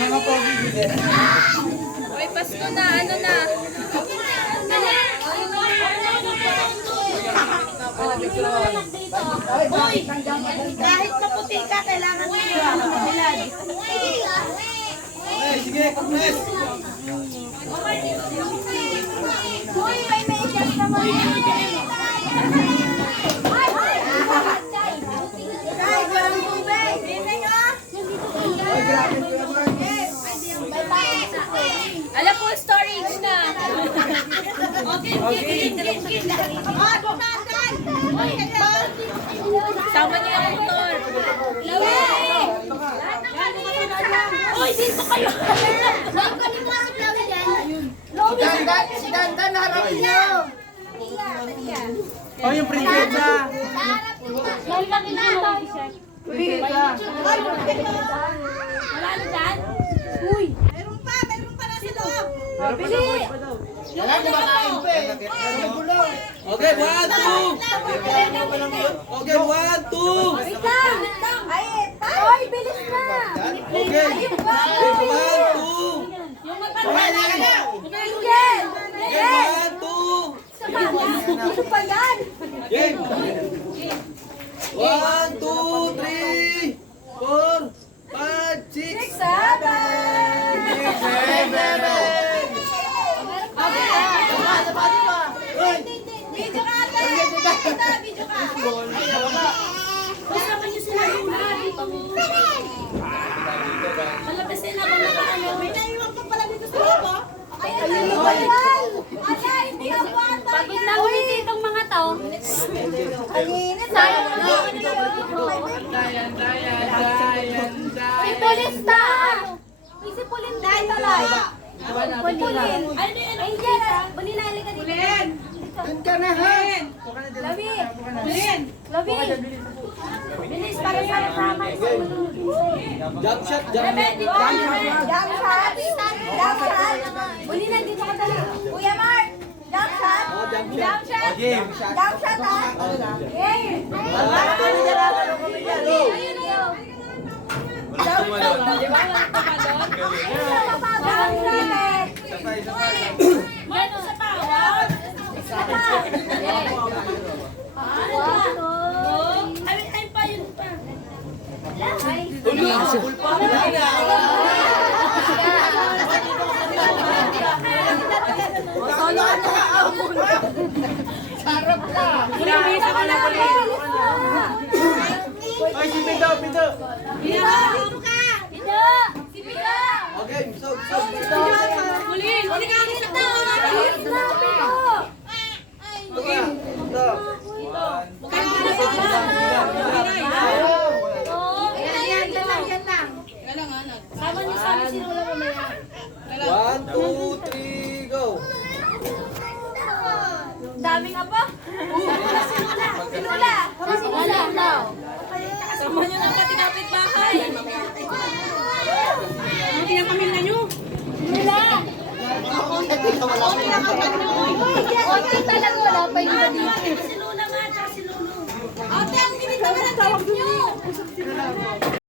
Mga pogi din. Oy, Pasko na, ano na? Uy, kahit maputi ka, kailangan mo yung Okay, sige, Agnes. Uy, may medyas naman. Ay, walang tubig. Bibig, ah. Ay, grabe ko naman. Alam po, storage na. Sama niyo yung motor. Uy, dito kayo. Si Dandan, harap niyo. Oh, yung prinsesa. Wala na dyan? Uy, meron pa na sa loob. Bili. Wala, di ba kain pa eh? Okay, 1, 2. Okay, 1, 2. Wait lang. Ay, bilis na. Okay, 1, 2. Tingin. Okay, 1, 2. Ano pa yan? Game. 1, 2, 3, 4, 5, 6, 7. Video ka ate. Video ka. Kasama niyo sila yung dito. Malabasin na ba na ano? May naiwan pa pala dito sa loob. Ay, ano ba yan? Ala, hindi ka bata. Pagod na umiti itong mga to. Kainin. Sayang na. May polista. May si Pulinda. Talay. Pulin. Ay, yan. Bulina, halika dito. Pulin. Doon ka na, ha? Labi. Pulin. Labi. Bilis para sa tama. Jump shot, jump shot. Jump shot. Jump shot. Bulina, dito ka tala. Kuya Mark. Jump shot. Oh, jump shot. Jump shot. Game. Jump shot, ha? Game. Ayun yun. Jump shot. Di ba? Wala pa ka doon? Ano sa tawag? Isa pa. Ay pa yun pa. Sarap ka. Pinamisa ko na po rin. Ay, si Pido, Pido. Dito ka. Dito. Si Pino. Okay, so. Pulin! Huli ka ang isa. Bilis na, Pino. Okay. Ito. Sama niyo sa amin si Lola mamaya. 1, 2, 3, go. Dami nga pa. Si Lola. Si Lola. Sama niyo ng katikapit bahay. Hindi na pamilya niyo. Lola. Konti talaga wala pa yung iba dito. Si Lola nga, tsaka si Lolo. Ate, ang minit naman ang tawag niyo.